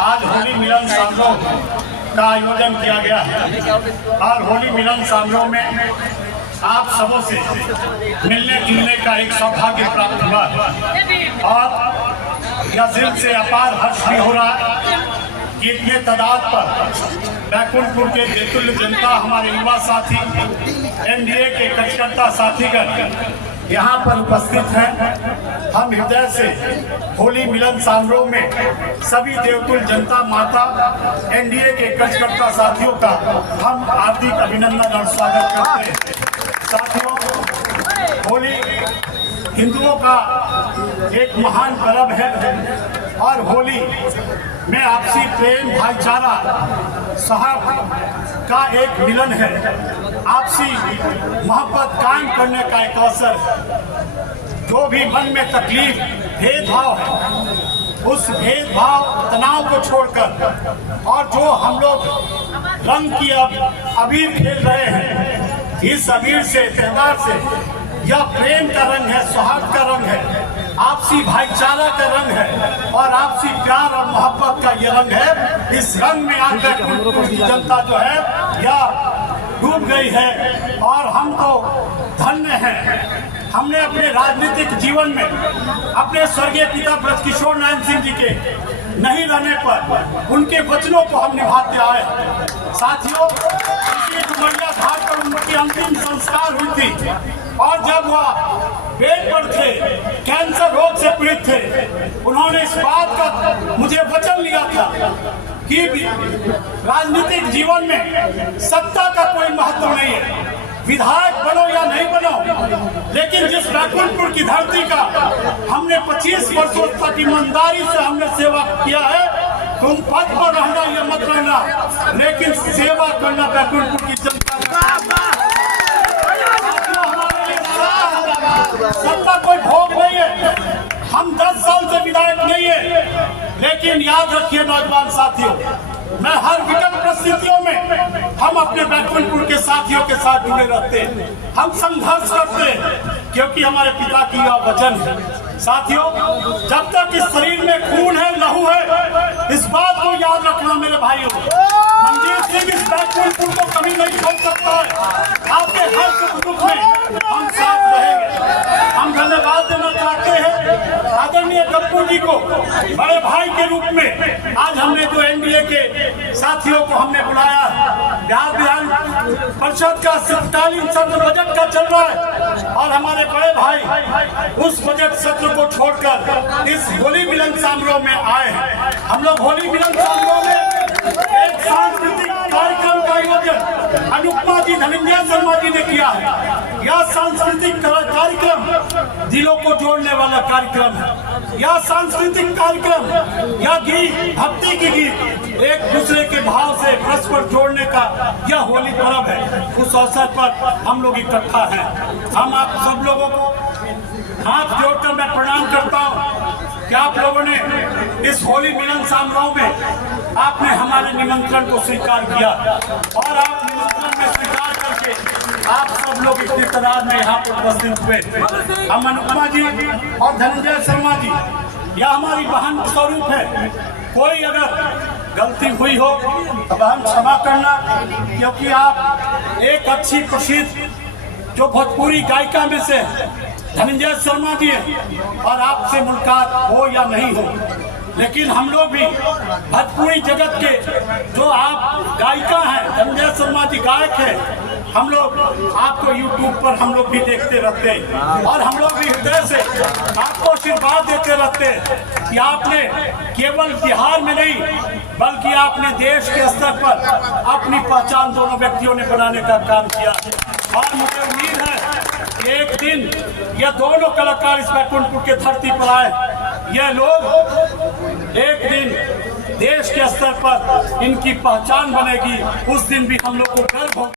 आज होली मिलन समारोह का आयोजन किया गया है और होली मिलन समारोह में आप सबों से मिलने जुलने का एक सौभाग्य प्राप्त हुआ और यह दिल से अपार हर्ष भी हो रहा है कि इतने तादाद पर बैकुंठपुर के बेतुल्य जनता, हमारे युवा साथी, एनडीए के कार्यकर्ता साथीगण यहाँ पर उपस्थित हैं। हम हृदय से होली मिलन समारोह में सभी देवतुल्य जनता माता, एनडीए के कार्यकर्ता साथियों का हम हार्दिक अभिनंदन और स्वागत करते हैं। साथियों, होली हिंदुओं का एक महान पर्व है और होली में आपसी प्रेम, भाईचारा, सौहार्द का एक मिलन है, आपसी मोहब्बत कायम करने का एक अवसर है। जो भी मन में तकलीफ, भेदभाव है, उस भेदभाव, तनाव को छोड़कर और जो हम लोग रंग की अबीर खेल रहे हैं, इस अबीर से, त्योहार से, यह प्रेम का रंग है, सौहार्द का रंग है, आपसी भाईचारा का रंग है और आपसी प्यार और मोहब्बत का ये रंग है। इस रंग में आकर जनता जो है यह डूब गई है और हम तो धन्य हैं। हमने अपने राजनीतिक जीवन में अपने स्वर्गीय पिता ब्रजकिशोर नारायण सिंह जी के नहीं रहने पर उनके वचनों को हम निभाते आए। साथियों, डुमरिया घाट पर उनकी अंतिम संस्कार हुई थी और जब वह बेड पर थे, कैंसर रोग से पीड़ित थे, उन्होंने इस बात का मुझे वचन लिया था कि राजनीतिक जीवन में सत्ता का कोई महत्व नहीं है, विधायक बनो या नहीं बनो, लेकिन जिस बैकुंठपुर की धरती का हमने 25 वर्षों तक ईमानदारी से हमने सेवा किया है, तुम पद पर रहना या मत रहना, लेकिन सेवा करना बैकुंठपुर की जनता का। सत्ता कोई भोग नहीं है, हम 10 साल से विधायक नहीं है, लेकिन याद रखिए नौजवान साथियों, मैं हर विकट परिस्थितियों में हम अपने बैकुंठपुर के साथियों के साथ जुड़े रहते हैं, हम संघर्ष करते हैं क्योंकि हमारे पिता की यह वचन है। साथियों, जब तक इस शरीर में खून है, लहू है, इस बात को याद रखना मेरे भाइयों। मनजीत सिंह इस बैकुंठपुर को कभी नहीं छोड़ सकता है। आपके हर सुख दुख में हम साथ रहेंगे। हम धन्यवाद देना चाहते हैं आदरणीय गप्पू जी को, बड़े भाई के रूप में। आज हमने जो एनडीए के साथियों को हमने बुलाया, बिहार विधान परिषद का शीतकालीन सत्र बजट का चल रहा है और हमारे बड़े भाई उस बजट सत्र को छोड़कर इस होली मिलन समारोह में आए हैं। हम लोग होली मिलन समारोह में एक सांस्कृतिक कार्यक्रम का आयोजन अनुपमा जी, धनंजय शर्मा जी ने किया है। यह सांस्कृतिक कार्यक्रम दिलों को जोड़ने वाला कार्यक्रम है। यह सांस्कृतिक कार्यक्रम, यह गीत, भक्ति की गीत एक दूसरे के भाव से परस्पर जोड़ने का यह होली पर्व है। उस अवसर पर हम लोग इकट्ठा हैं। हम आप सब लोगों को हाथ जोड़कर मैं प्रणाम करता हूँ कि आप लोगों ने इस होली मिलन समारोह में आपने हमारे निमंत्रण को स्वीकार किया और आप निमंत्रण में स्वीकार करके आप सब लोग इतनी तादाद में यहाँ पर उपस्थित हुए। हम अनुपमा जी और धनंजय शर्मा जी, यह हमारी बहन स्वरूप है। कोई अगर गलती हुई हो तो बहन क्षमा करना, क्योंकि आप एक अच्छी प्रसिद्ध जो भोजपुरी गायिका में से धनंजय शर्मा जी हैं और आपसे मुलाकात हो या नहीं हो, लेकिन हम लोग भी भोजपुरी जगत के जो आप गायिका हैं, धनंजय शर्मा जी गायक हैं, हम लोग आपको YouTube पर हम लोग भी देखते रहते हैं और हम लोग भी हृदय से आपको आशीर्वाद देते रहते हैं कि आपने केवल बिहार में नहीं बल्कि आपने देश के स्तर पर अपनी पहचान दोनों व्यक्तियों ने बनाने का काम किया और मुझे उम्मीद है कि एक दिन यह दोनों कलाकार इस बैकुंठपुर के धरती पर आए, यह लोग एक दिन देश के स्तर पर इनकी पहचान बनेगी, उस दिन भी हम लोग को गर्व होगा।